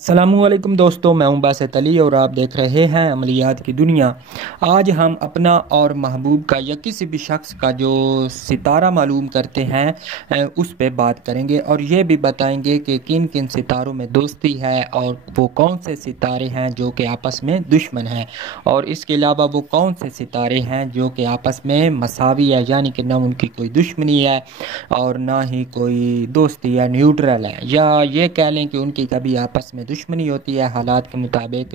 अस्सलामुअलैकुम दोस्तों, मैं हूं बासित अली और आप देख रहे हैं अमलियात की दुनिया। आज हम अपना और महबूब का या किसी भी शख्स का जो सितारा मालूम करते हैं उस पे बात करेंगे और ये भी बताएंगे कि किन किन सितारों में दोस्ती है और वो कौन से सितारे हैं जो कि आपस में दुश्मन हैं, और इसके अलावा वो कौन से सितारे हैं जो कि आपस में मसावी है, यानी कि ना उनकी कोई दुश्मनी है और ना ही कोई दोस्ती है, न्यूट्रल है, या ये कह लें कि उनकी कभी आपस में दुश्मनी होती है हालात के मुताबिक,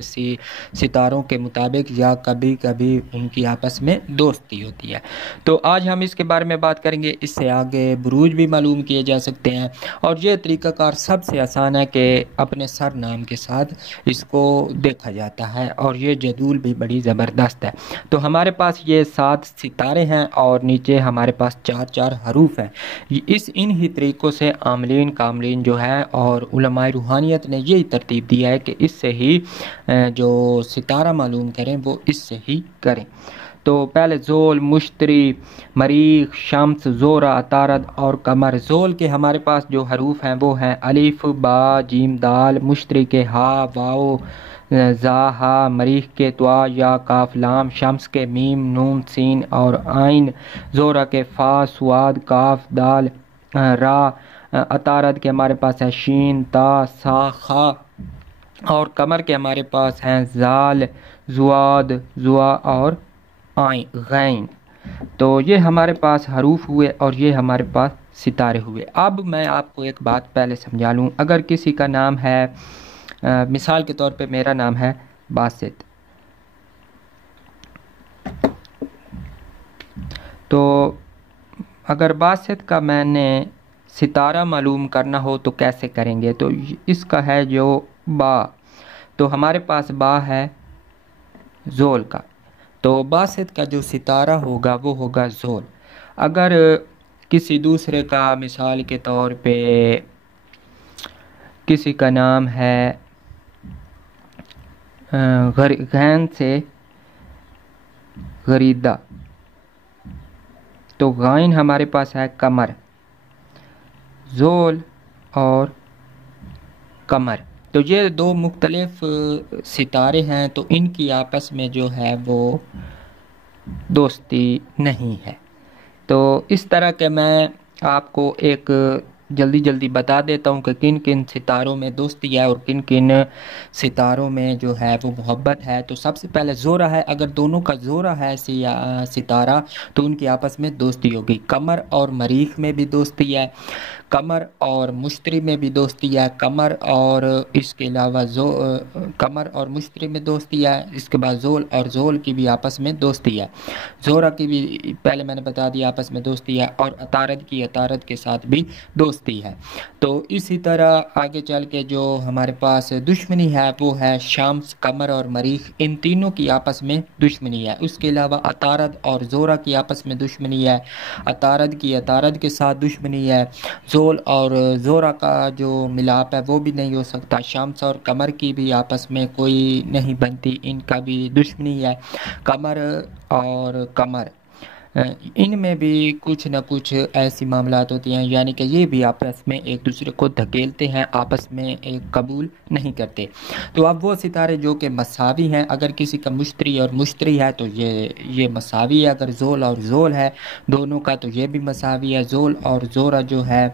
सितारों के मुताबिक, या कभी कभी उनकी आपस में दोस्ती होती है। तो आज हम इसके बारे में बात करेंगे। इससे आगे बुरूज भी मालूम किए जा सकते हैं और ये तरीक़ाकार सबसे आसान है कि अपने सर नाम के साथ इसको देखा जाता है, और ये जदूल भी बड़ी ज़बरदस्त है। तो हमारे पास ये 7 सितारे हैं और नीचे हमारे पास 4 हरूफ हैं। इन ही तरीक़ों से आमलीन कामलीन जो है और उलमाए रूहानियत ने यही तरतीब दिया है कि इससे ही जो सितारा मालूम करें वो इससे ही करें। तो पहले ज़ोल, मुश्तरी, मरीख, शम्स, ज़ोरा, अतारद और कमर। ज़ोल के हमारे पास जो हरूफ हैं वो हैं अलिफ, बा, जीम, दाल। मुश्तरी के हा, वाओ, जा, हा। मरीख के त्वा, या, काफ, लाम। शम्स के मीम, नून, सीन और आइन। ज़ोरा के फ़ा, स्वाद, काफ, दाल, रा। अतारद के हमारे पास है शीन, ता, सा, खा। और कमर के हमारे पास हैं जाल, जुआद, जुआ और आइन, गैन। तो ये हमारे पास हरूफ हुए और ये हमारे पास सितारे हुए। अब मैं आपको एक बात पहले समझा लूँ। अगर किसी का नाम है, मिसाल के तौर पे मेरा नाम है बासित, तो अगर बासित का मैंने सितारा मालूम करना हो तो कैसे करेंगे? तो इसका है जो बा, तो हमारे पास बा है ज़ोल का, तो बासित का जो सितारा होगा वो होगा ज़ोल। अगर किसी दूसरे का, मिसाल के तौर पे किसी का नाम है गैन से गरीदा, तो गाइन हमारे पास है कमर। ज़ोल और कमर, तो ये दो मुख्तलिफ सितारे हैं, तो इनकी आपस में जो है वो दोस्ती नहीं है। तो इस तरह के मैं आपको एक जल्दी जल्दी बता देता हूँ कि किन किन सितारों में दोस्ती है और किन किन सितारों में जो है वो मोहब्बत है। तो सबसे पहले ज़ोरा है। अगर दोनों का ज़ोरा है सितारा तो उनकी आपस में दोस्ती होगी। कमर और मरीख में भी दोस्ती है, कमर और मुश्तरी में भी दोस्ती है, कमर और इसके अलावा कमर और मुश्तरी में दोस्ती है। इसके बाद ज़ोल और ज़ोल की भी आपस में दोस्ती है। ज़ोरा की भी पहले मैंने बता दिया आपस में दोस्ती है, और अतारद की अतारद के साथ भी दोस्ती है। तो इसी तरह आगे चल के जो हमारे पास दुश्मनी है वो है शाम्स, कमर और मरीख, इन तीनों की आपस में दुश्मनी है। उसके अलावा अतारद और ज़ोरा की आपस में दुश्मनी है, अतारद की अतारद के साथ दुश्मनी है। ज़ोल और ज़ोरा का जो मिलाप है वो भी नहीं हो सकता। शम्स और कमर की भी आपस में कोई नहीं बनती, इनका भी दुश्मनी है। कमर और कमर, इनमें भी कुछ न कुछ ऐसी मामलात होती हैं, यानी कि ये भी आपस में एक दूसरे को धकेलते हैं, आपस में एक कबूल नहीं करते। तो अब वो सितारे जो कि मसावी हैं, अगर किसी का मुश्तरी और मुश्तरी है तो ये मसावी है। अगर ज़ोल और ज़ोल है दोनों का तो ये भी मसावी है। ज़ोल और ज़ोरा जो है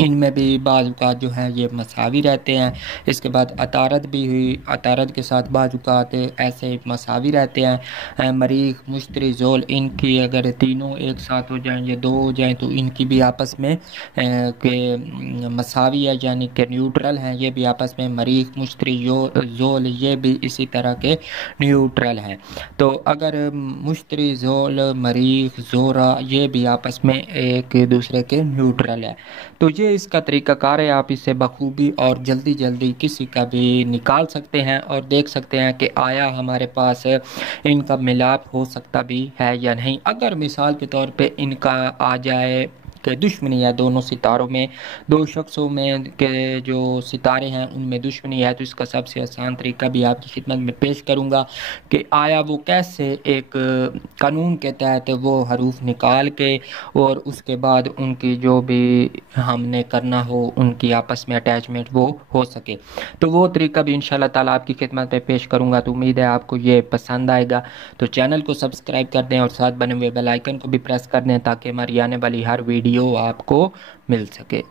इनमें भी बाज़ात जो है ये मसावी रहते हैं। इसके बाद अतारद भी हुई, अतारद के साथ बाज़ात ऐसे मसावी रहते हैं। मरीख, मुश्तरी, ज़ोल, इनकी अगर तीनों एक साथ हो जाएं या दो हो जाएं तो इनकी भी आपस में के मसावी है, यानी कि न्यूट्रल हैं। ये भी आपस में मरीख, मुश्तरी, ज़ोल ये भी इसी तरह के न्यूट्रल हैं। तो अगर मुश्तरी, ज़ोल, मरीख, ज़ोरा ये भी आपस में एक दूसरे के न्यूट्रल है। तो ये इसका तरीक़ाकार है। आप इसे बखूबी और जल्दी जल्दी किसी का भी निकाल सकते हैं और देख सकते हैं कि आया हमारे पास इनका मिलाप हो सकता भी है या नहीं। अगर मिसाल के तौर पे इनका आ जाए کہ دشمنی ہے دونوں ستاروں میں، دو شخصوں میں کے جو ستارے ہیں ان میں دشمنی ہے، تو اس کا سب سے آسان طریقہ بھی آپ کی خدمت میں پیش کروں گا کہ آیا وہ کیسے ایک قانون کے تحت وہ حروف نکال کے اور اس کے بعد ان کی جو بھی ہم نے کرنا ہو ان کی آپس میں اٹیچمنٹ وہ ہو سکے، تو وہ طریقہ بھی انشاءاللہ تعالیٰ آپ کی خدمت میں پیش کروں گا۔ تو امید ہے آپ کو یہ پسند آئے گا، تو چینل کو سبسکرائب کر دیں اور ساتھ بنے ہوئے بیل آئیکن کو بھی پریس کر دیں تاکہ ہماری آنے والی ہر ویڈیو آپ کو مل سکے۔